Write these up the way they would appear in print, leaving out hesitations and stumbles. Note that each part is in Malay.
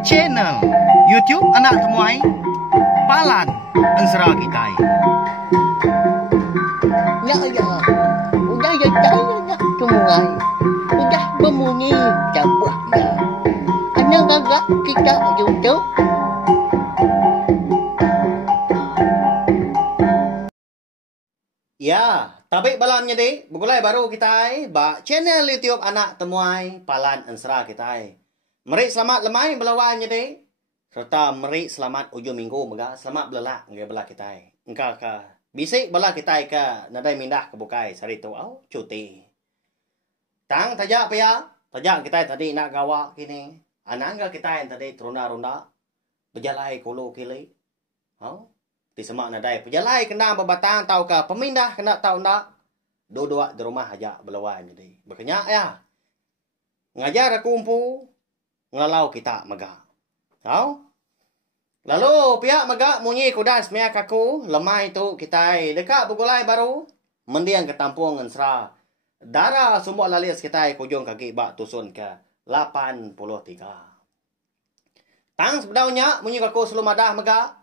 Channel YouTube anak temuai Palan Ensera Kitai. Ya ya, udah ya saya temuai, udah berbunyi cabutnya. Anak gagak kita YouTube. Ya, tapi balamnya deh, begulai baru kita ba channel YouTube anak temuai Palan Ensera Kitai. Meri selamat lemai belawannya deh. Serta meri selamat ujung minggu mega selamat belak ngai bela kita. Engkau ka bisik bela kita ka nadai mindah ke bukai sari tu au cuti. Tang tajak apa ya? Tajak kita tadi nak gawa kini. Anangga kita tadi ronda-ronda berjalai kulu kili. Au di semak nadai berjalai kena berbatang tahu ka pemindah kena tahu ndak. Dua-dua di rumah aja belawan jadi. Berkenyak ya. Ngajar aku umpu ngalau kita mega. Tahu? Lalu pihak mega munyi kudas mea kaku lemai tu kita dekat bugulai baru mendiang ke tampung Ensera. Darah sumuk lalis kita kujung kaki bak tusun ke 83. Tang sebedaunya munyi kaku selum adah mega.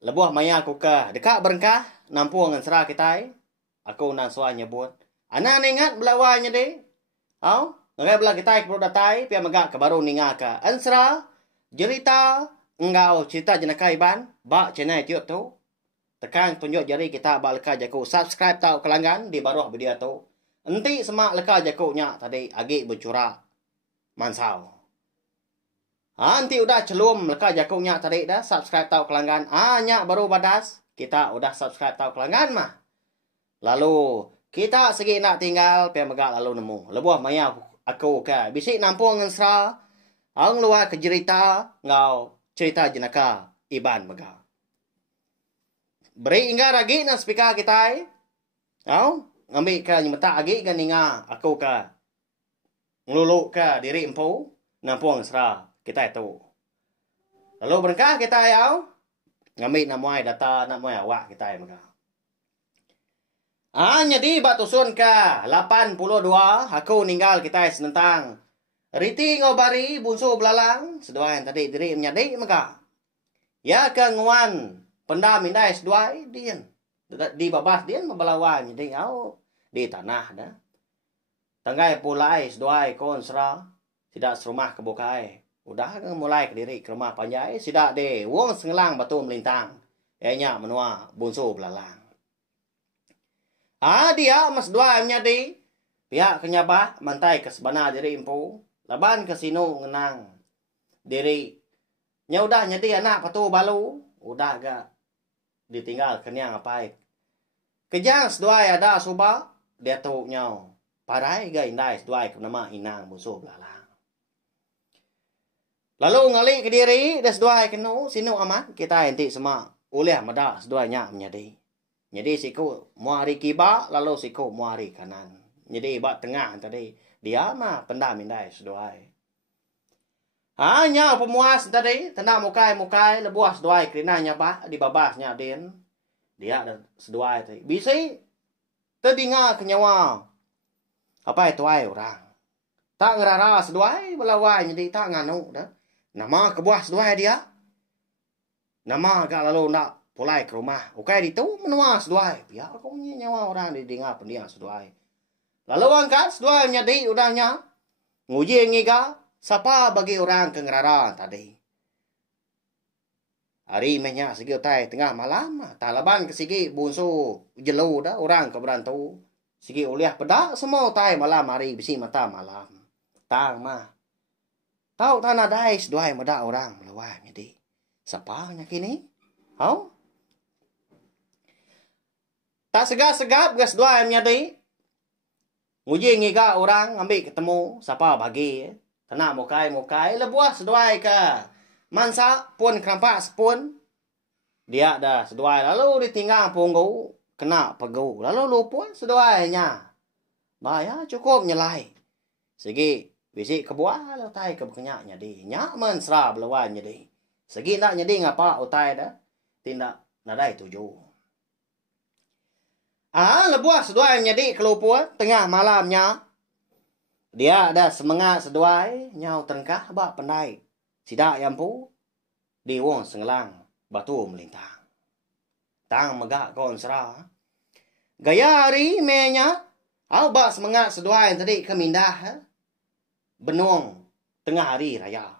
Lebuh maya aku ke dekat berengkah nampung Ensera kita. Aku nan suai nyebut. Anak ingat belawanya deh. Tahu? Ngagai belah kita perlu datai pihak mega ke baru ninga ke Ensera. Cerita engkau cerita jenaka iban bak channel YouTube tu. Tekan tunjuk jari kita bak leka jaku subscribe tau kelanggan di bawah video tu. Enti semak leka jaku nya tadi agi bercurak mansau. Nanti udah celum leka jaku nya tadi dah subscribe tau kelanggan. Nya baru badas kita udah subscribe tau kelanggan mah. Lalu kita segi nak tinggal pihak mega lalu nemu. Lebuh maya aku ke bisik nampung Ensera. Ang luar ke cerita ngau cerita jenaka iban mega. Beri inggar lagi na speaker kita. Au ngambil ke nyemeta lagi kan ninga aku ke ngeluluk ke diri empu nampung Ensera kita itu. Lalu berengkah kita au ngambil namuai data namuai awak kita mega. Jadi batusun ke 82 aku ninggal kita senentang. Riti ngobari bunsu belalang sedua yang tadi diri menyadi mega. Ya ke nguan penda mindai sedua dian. Di babas dian membelawan jadi au di tanah dah. Tanggai pulai sedua kon Ensera tidak serumah ke bukai. Udah mulai ke diri ke rumah panjai sidak de wong sengelang batu melintang. Nya menua bunsu belalang. Dia mas dua menyadi pihak kenyabah mantai ke sebana diri empu. Laban kasino ngenang diri. Nya udah nyadi anak patu balu. Udah gak ditinggal kenyang apai. Kejang sedua ada suba. Dia tu nyau. Parai gak indai sedua ke nama inang musuh belalang. Lalu ngali ke diri. Dia sedua kenu sinu aman. Kita enti semak. Ulih madak sedua nyak menyadi. Jadi siku muari kiba. Lalu siku muari kanan. Jadi bak tengah tadi. Dia mah pendam indai seduai. Nya pemuas tadi. Tenang mukai lebuas seduai kerinanya pak. Di babasnya din. Dia ada seduai tadi. Bisi. Terdinga kenyawa. Apa itu ay orang. Tak ngerara seduai. Belawai jadi tak nganu. Dah. Nama kebuah seduai dia. Nama agak lalu nak pulai ke rumah. Ukai itu menua seduai. Ya aku nyawa orang didinga pendiang seduai. Lalu angkat sedua nyadi udahnya. Nguji ngiga. Siapa bagi orang ke ngerara tadi. Hari mehnya segi utai tengah malam. Talaban ke segi bunsu jelu dah. Orang ke berantu. Segi uliah pedak. Semua utai malam hari bisi mata malam. Tang mah. Tahu tanah dai sedua medak orang melawan nyadi. Siapa nya kini? Hau? Tak segap-segap gas dua nyadi. Nguji ngiga orang ambil ketemu siapa bagi kena mukai lebuah seduai ke mansa pun kerampak sepun dia dah seduai lalu ditinggal punggu kena pegu lalu lupa seduainya bahaya cukup nyelai segi bisi kebuah lalu tai ke kenyaknya di nyak Ensera belawan jadi segi nak jadi ngapa utai dah tindak nadai tuju. Lebuah sedua yang nyadi kelupua tengah malamnya. Dia ada semangat seduai nyau tengkah ba pandai. Sidak yampu di wong sengelang batu melintang. Tang megak kon sera. Gaya hari menya au ba semangat seduai tadi kemindah. Benung tengah hari raya.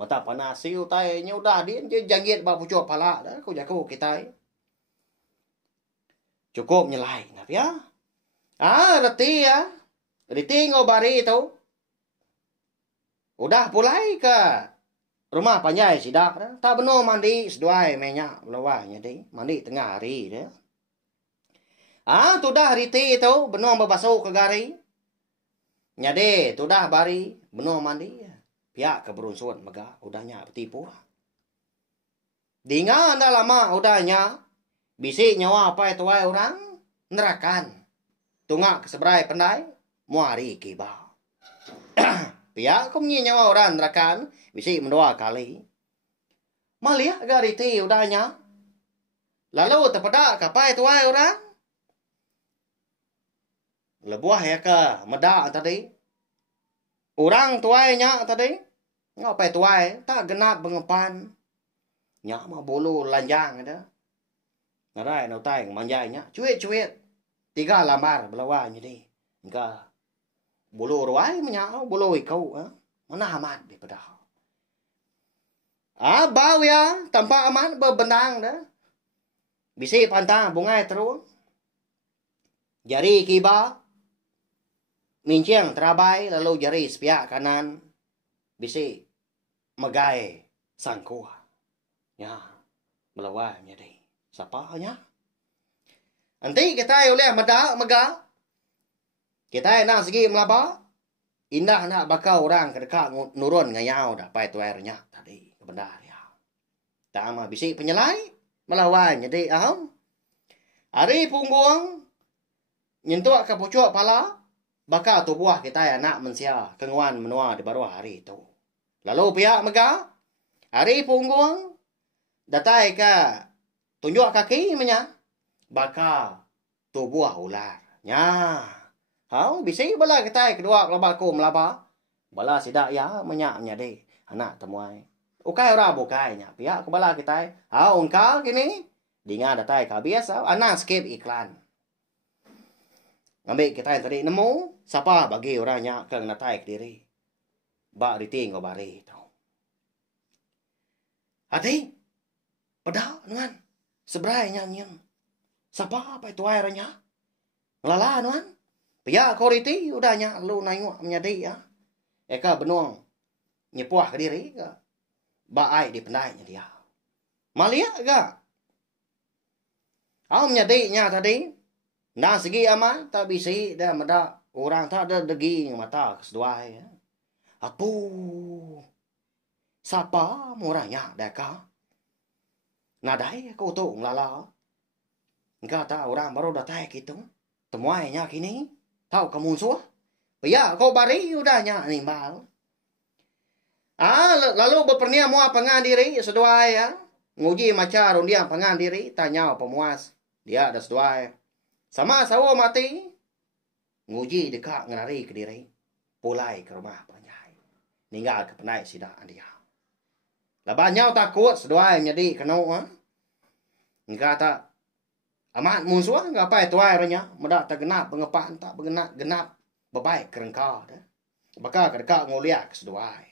Mata panas siu tai nya udah dia janggit ba pucuk pala dah ko jago kita. Cukup nyelai nap ya. Reti ya. Reti ngobari tu. Udah pulai ke rumah panjai sidak dah. Tak benar mandi seduai menyak melawanya deh. Mandi tengah hari dah. Tu dah riti tu benar berbasuh ke gari. Nyade tu dah bari benar mandi. Pihak keberunsuan mega udahnya bertipu. Dinga anda lama udahnya. Bisi nyawa apa itu orang nerakan. Tungak keseberai pandai muari kiba. Pihak kau nyawa orang nerakan bisi mendua kali. Malia gariti udahnya. Lalu terpedak kapai itu orang. Lebuah ya ke medak tadi. Orang tuainya tadi. Ngapai tuai tak genap bengepan. Nyak mah bolu lanjang ada. Narai nau tai manjainya. Cuit-cuit. 3 lambar belawanya deh. Enggak. Bulu ruai menyau, bulu ikau. Mana amat daripada. Bau ya. Tanpa amat berbenang dah. Bisi pantang bungai terus. Jari kiba. Mincing terabai lalu jari sepiak kanan. Bisi megai sangkua. Ya. Belawanya deh. Siapa nya? Nanti kita oleh mega. Kita nak segi melaba. Indah nak bakal orang kedekat nurun ngayau dah pai tuairnya tadi kebenar ya. Tak mah bisi penyelai melawan jadi aham. Hari punggung nyentuh ke pucuk pala bakal tubuh kita nak mensia kenguan menua di baru hari itu. Lalu pihak mega hari punggung datai ke tunjuk kaki menya bakal tubuh ular. Nya. Bisi bala kita kedua kelaba ko melaba. Bala sidak ya menyaknya deh anak temuai. Ukai ora bukainya. Pihak ke bala kita. Ungka gini. Dinga datai ka biasa anak skip iklan. Ngambil kita yang tadi nemu siapa bagi orangnya ke natai ke diri. Ba riting obari tau. Hati. Pada dengan seberai nyanyian. Siapa apa itu airnya? Ngelala nuan. Ya koriti udahnya lu nengok menjadi ya. Eka benuang nyepuah ke diri ke. Baai di pendainya dia. Malia ke. Menjadinya tadi. Nah segi ama tak bisi dah meda orang tak ada degi mata kesedua ya. Apu. Siapa murahnya deka? Nadai kau tu ngelala. Enggak tahu orang baru datang gitu. Temuainya kini. Tahu kamu suah? Ya, kau bari udahnya nimbal. Lalu berpernia mua pengan diri sedua ya. Nguji macar undian pengan diri tanya pemuas. Dia ada sedua. Sama sawo mati. Nguji dekat ngelari ke diri. Pulai ke rumah panjai. Ninggal ke penai sidak dia. Labanya takut sedua jadi kena. Enggak tak. Amat musuh ngapai tuai ranya medak tak genap pengepan tak genap bebaik kerengkau dah. Bakal kedekat nguliak seduai.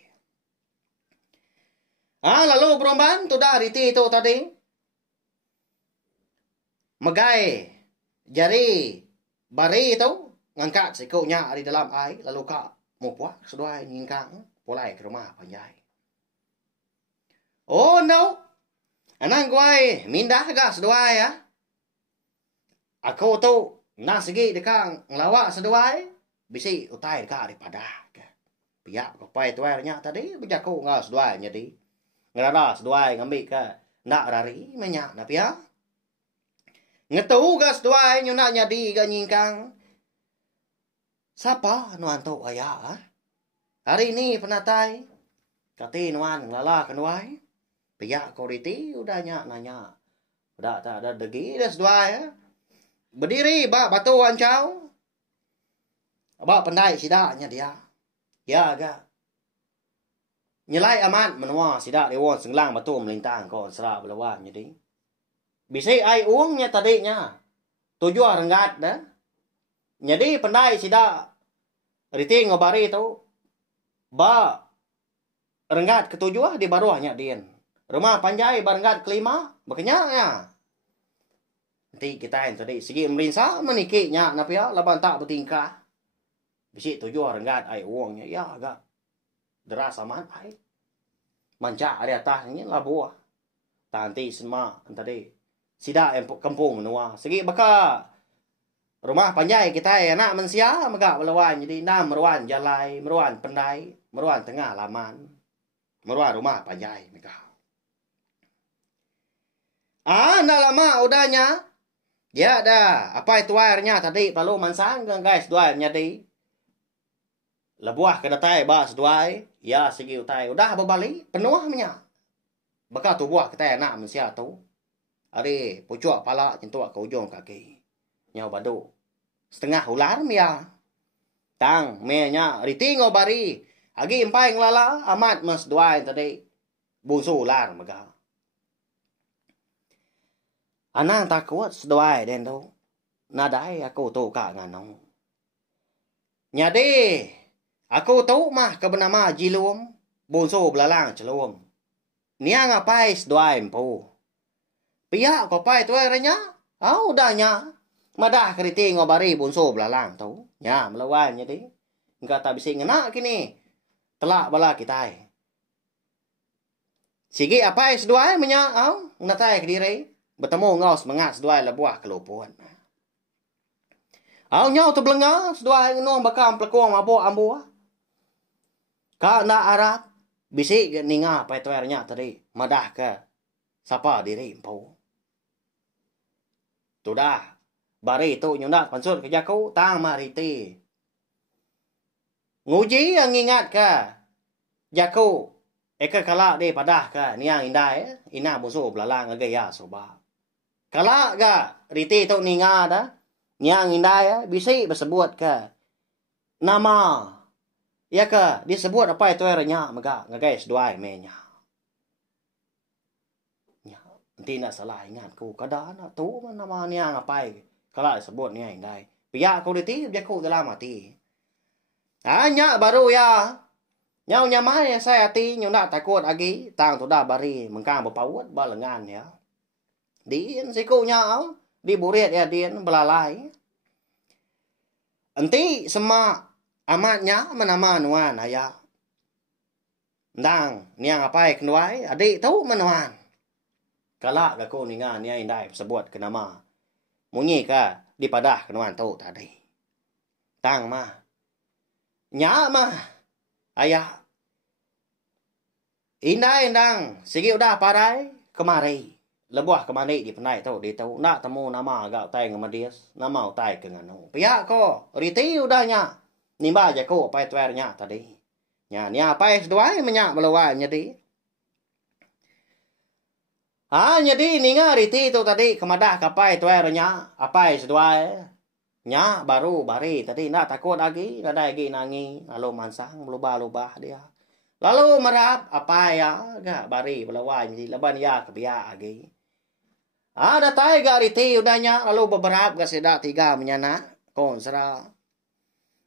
Lalu perempuan tu dah riti tu tadi. Megai jari bari tu ngangkat sikunya di dalam air lalu kak mau puak seduai nyingkang pulai ke rumah panjai. Oh no. Anang guai mindah gak seduai ya. Aku tu nak segi dekat ngelawak seduai. Bisi utai dekat daripada. Pihak kepai tuainya tadi. Berjaku ngah seduai jadi. Ngerada seduai ngambil ke. Nak rari menyak na pihak. Ngetu ke seduai nyunak nyadi ke nyingkang. Siapa nuan tu ayah? Hari ini penatai. Kati nuan ngelala kenuai. Pihak koriti udah nanya. Udah tak ada degi dah seduai ya. Berdiri batu ancau. Ba pandai sidaknya dia. Ya ga. Nyelai amat menua sidak rewon senglang batu melintang kon sera belawan jadi. Bisa ai uangnya tadinya. Tujuh renggat dah. Jadi pandai sidak riting ngobari tu. Ba renggat ketujuh di baruahnya dia. Rumah panjai barenggat kelima makanya ya. Nanti kita yang tadi segi melinsa menikiknya napia laban tak bertingkah. Bisi tujuh renggat ai uangnya ya agak deras amat ai. Manca di atasnya lah buah. Tanti semua tadi sidak yang kampung menua. Segi baka rumah panjai kita enak mensia megak melawan jadi nam meruan jalai, meruan pendai, meruan tengah laman. Meruan rumah panjai megak. Ndak lama udahnya. Ya dah, apa itu airnya tadi palu mansang guys, dua airnya di. Lebuah ke datai bas dua ya segi utai udah berbalik penuhnya. Baka tu buah kita enak mensia tu. Ari pucuk pala nyentuh ke ujung kaki. Nyau badu. Setengah ular ya. Tang menya ritingo bari. Agi empai ngelala amat mas dua tadi. Busu ular mega. Anang takut sedoai den tu. Nadai aku tu kak nganong. Nyade, aku tu mah kebenama jilum. Bonso belalang celum. Nia ngapai sedoai empu. Pihak kau pai tu airnya. Udahnya. Madah keriti ngobari bonso belalang tu. Nya melawan nyade. Enggak tak bisa ngenak kini. Telak bala kita. Sigi apa sedoai menya natai ke diri. Bertemu ngau semangat seduai lebuah kelupuan. Nyau tu belengah seduai ngenuang bakam pelekuang mabuk ambu. Kak nak arap. Bisik ninga pai tu airnya tadi. Madah ke. Sapa diri empu. Tu dah. Bari tu nyundak pansut ke jaku. Tang mariti. Nguji yang ingat ke. Jaku. Eka kalak di padah ke. Niang indai. Ina musuh belalang agaya soba. Kalak ga riti tu ninga dah. Niang indai. Bisi bersebut ke. Nama. Ya ke. Disebut apa itu eranya. Mega. Ngagay seduai menya. Nanti nak salah ingatku. Kadang nak tu nama niang apa. Kalak disebut niang indai. Pihak aku riti. Biarku dalam hati. Nyak baru ya. Nyau nyamai saya hati. Nyundak takut lagi. Tang tu dah bari. Mengkang berpawut. Balengan ya. Diin sikunya diburit ya diin belalai. Enti semak amatnya menama nuan ayah. Ndang niang apa kenuai adik tahu menuan. Kalak aku ninga niang indai sebut ke nama. Munyi ka dipadah kenuan tahu tadi. Tang mah. Nya mah ayah. Indai ndang sigi udah parai kemari. Lebuah kemana di penai tau dia tahu nak temu nama agak tai ngamadias nama utai ke nganu pihak ko riti udahnya nimba aja ko pai tuernya tadi nya nia pai seduai menyak melawan jadi jadi ninga riti tu tadi kemadah kapai tuernya apai seduai nya baru bari tadi nak takut lagi ada lagi nangi lalu mansang lubah-lubah dia lalu merap apa ya gak bari melawan jadi leban ya kebiak lagi. Ada tai gariti udahnya lalu beberapa gasida tiga menyana konsera.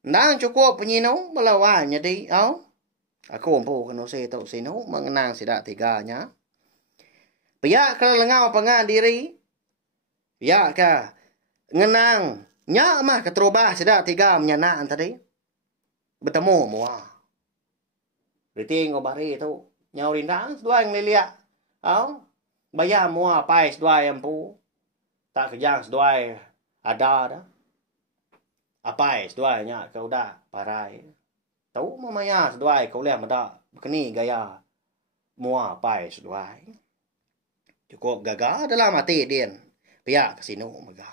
Nang cukup penyino melawan jadi aku empu kena se tau sino mengenang sida tiganya. Pihak kalau lengau pengan diri. Pihak ka ngenang nya mah keterubah sida tiga menyana tadi. Bertemu mua. Riti ngobari itu nyau rindang dua yang lilia. Bayar mua pai seduai empu. Tak kejang seduai ada dah. Apai seduainya kau dah parai. Tahu mamanya seduai kau lihat mada. Bekeni gaya mua pai seduai. Cukup gagah dalam hati din. Pihak kasino mega.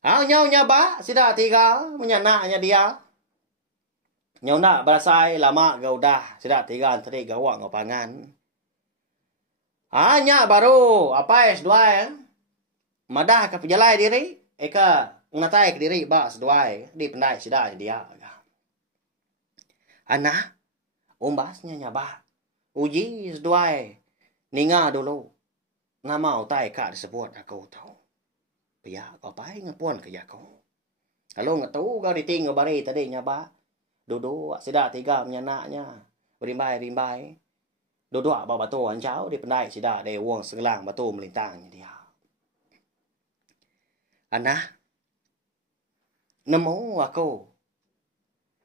Nyau nyaba sida tiga menyanaknya dia. Nyau nak berasai lama kau dah sida tiga tadi gawak ngopangan. Nya baru apa dua madah ke pejalai diri eka ngatai ke diri ba seduai di pendai sida dia. Ana umbasnya nyaba. Uji seduai ninga dulu. Nama utai ka disebut aku tahu. Pia ko pai ngapon ke aku. Kalau ngatu ga diting bari tadi nyaba. Dodo sida tiga menyanaknya. Rimbai. Dodo ba batu ancau di pendai sida de wong segelang batu melintangnya dia. Ana nemu aku.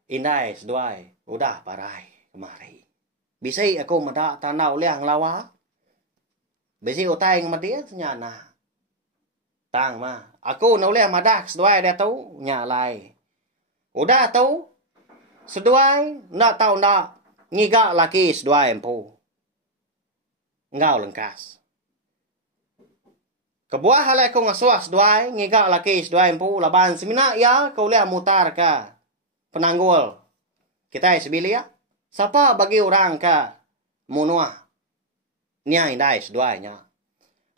Indai seduai udah parai kemari. Bisa aku mada tanau liang lawa. Bisa utai ngamadia nyana. Tang ma. Aku nau liang madak seduai dia tahu nyalai. Udah tahu seduai ndak tahu ndak ngiga laki seduai empu. Ngau lengkas. Kebuah halai ko ngasuas seduai ngiga laki seduai empu laban semina ya kau liang mutar ka. Penanggul kita sebilia siapa bagi orang ke munua nia indai seduainya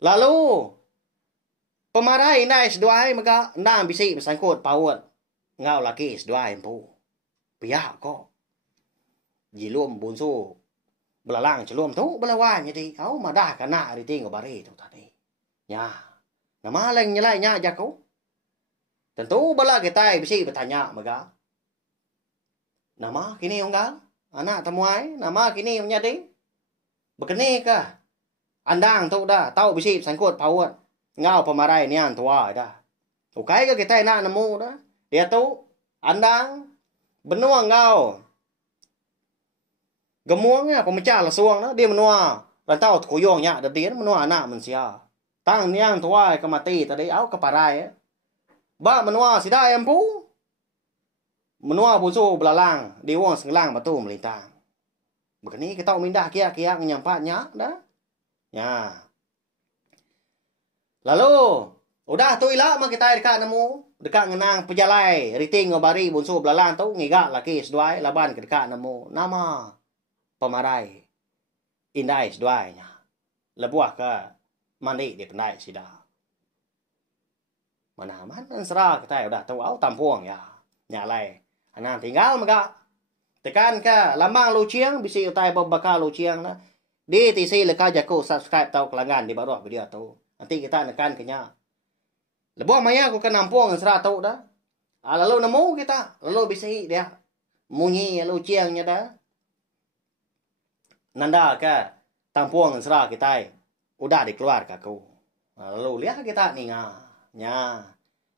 lalu pemarai indai seduai maka ndang bisi bersangkut paut ngau laki seduai empu pihak ko jilum bunsu belalang celum tu belawan jadi au madah kana ari ting bari tu tadi nya nama leng nyelai nya jaku tentu bala kita bisi bertanya maka nama kini unggal anak temuai nama kini menjadi begini kah andang tu dah tahu bisi sangkut paut ngau pemarai nian tua dah ukai ke kita nak nemu dah dia tu andang benua ngau gemuangnya pemecah lasuang dah dia menua rantau kuyongnya dah dia menua anak mensia tang nian tua ke mati tadi au ke parai ba menua sida empu menua busu belalang di wong segelang batu melintang. Begini kita mindah kia-kia nyampatnya dah. Ya. Lalu udah tu ilak mah kita dekat nemu dekat ngenang pejalai riting ngobari busu belalang tu ngigak laki seduai laban ke dekat nemu nama pemarai indai seduainya. Lebuah ke mandi di pendai sida. Mana man serah kita udah tahu au tampuang ya. Nyalai. Anak tinggal maka tekan ke lambang luciang bisi utai bakal luciang lah. Di tisi leka jaku subscribe tau kelangan di bawah video tu. Nanti kita nekan kenya. Lebuah maya aku kan nampung serah tau dah. Lalu nemu kita lalu bisi dia munyi luciangnya dah. Nanda ke tampung serah kita udah dikeluar ke aku. Lalu lihat kita ninga nya.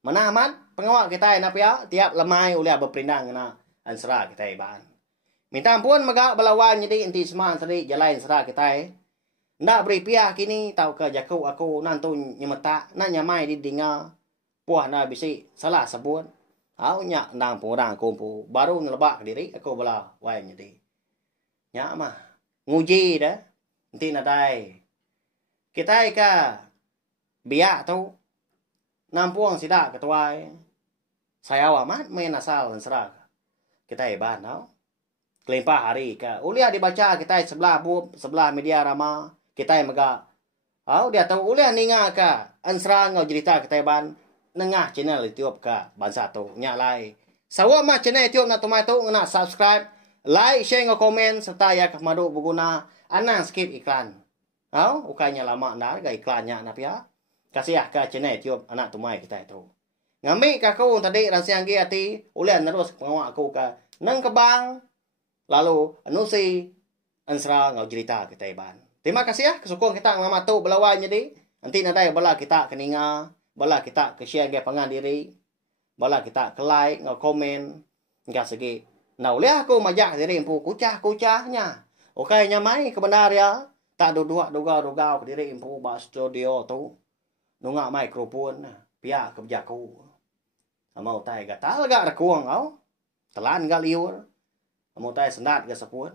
Mana aman pengawak kita napia tiap lemai ulia berperindang kena ansra kita ban. Minta ampun maga belawan jadi inti seman tadi jalan ansra kita. Ndak beri pihak kini tahu ke jaku aku nantu nyemeta nak nyamai di dinga. Puah na bisi salah sebut. Au nya nang porang kumpu baru ngelebak diri aku bela wai jadi. Nya mah nguji dah. Inti nadai. Kita ka biak tu nampuang sida ketuai. Saya amat main asal serak. Kita hebat tau. Kelimpah hari ke. Uliah dibaca kita sebelah media rama. Kita mega. Dia tahu uliah ninga ke. Ansra ngau cerita kita ban. Nengah channel YouTube ke. Ban satu. Nyalai. Sawa mah channel YouTube na tumai tu. Ngena subscribe. Like, share ngau komen. Serta ya kemadu berguna. Anang skip iklan. Ukainya lama dah. Ga iklannya napia. Kasih ke channel YouTube anak tumai kita itu. Ngambil ke aku tadi rasiang gi ati. Ulian terus pengawak aku ke. Nang kebang. Lalu anusi. Ansra ngau cerita kita iban. Terima kasih ya. Kesukung kita ngamatu belawan jadi. Nanti nadai bala kita keninga. Bala kita ke share ke pangan diri. Bala kita ke like ngau komen. Nggak segi. Nah uliah aku majak diri impu. Kucah-kucahnya. Oke nyamai kebenar ya. Tak duduk-dugau ke diri impu. Ba studio tu. Nunga mikrofon pia kebijaku. Mau tai gatal gak rekuang kau. Telan gak liur. Mau tai sendat gak sepun.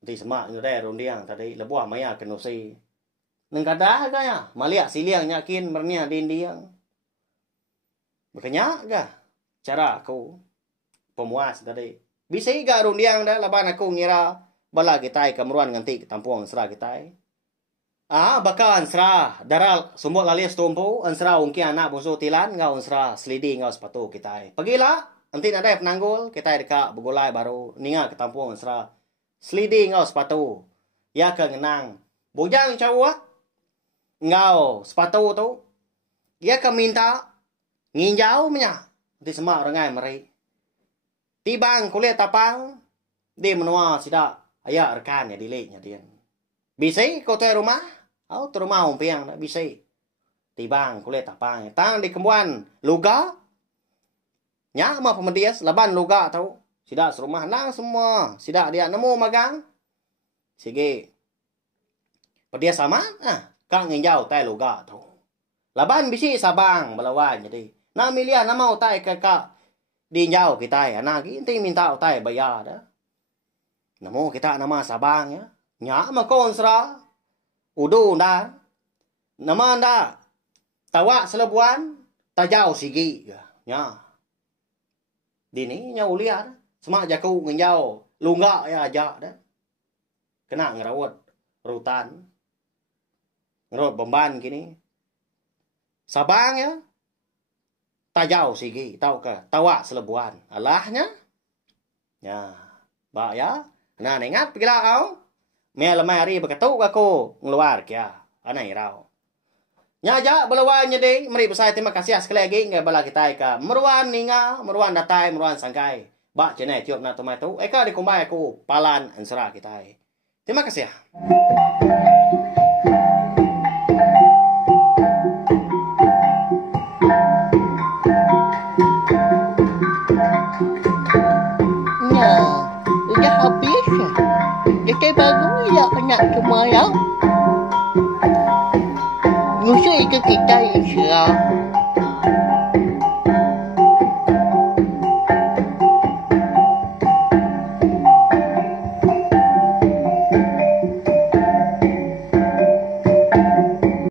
Di semak nyure rundiang tadi lebuah maya kenusi. Nengkada gak ya. Malia siliang nyakin mernia dindiang. Makanya gak. Cara aku. Pemuas tadi. Bisa gak rundiang dah. Laban aku ngira. Bala kita kemeruan nganti ketampuang serah kita. Bakal ansra daral sumbok lalis tumpu ansra ungki anak busu tilan ngau ansra selidi ngau sepatu kita. Pagilah nanti ada penanggul kita dekat begulai baru ninga ketampung ansra selidi ngau sepatu. Ya ke ngenang bujang cawak ngau sepatu tu. Ya ke minta nginjau menya. Nanti semak rengai meri. Tibang kuliah tapang di menua sida ayak rekan ya dileknya dia. Bisa kau tu rumah? Tu rumah umpiang dah bisa. Tibang kulit tapang. Tang di kembuan luga. Nya mah pemedias laban luga tahu. Sida serumah nang semua. Sida dia nemu magang. Sige. Pedia sama kang nginjau tai luga tahu. Laban bisi sabang belawan jadi. Nang milia nama utai kakak di njau kita anak inti minta utai bayar dah. Namo kita nama sabang ya. Nya ma konsra udu nda nama nda tawa selebuan tajau sigi nya dini nya uliar semak jaku ngenjau lunga ya aja dah kena ngerawat rutan ngerawat beban kini sabang ya tajau sigi tau ke tawa selebuan alahnya ya ba ya nah ingat pila au me lemari berketuk aku ngeluar kia anai rau nyaja belawannya deh meri besar terima kasih sekali lagi ngai bala kita ka meruan ninga meruan datai meruan sangkai ba cene tiup na tomato eka di kumbai aku palan ansra kita terima kasih ya. Udah habis ya. Kita baru ya nak semua ya. Musuh itu kita insya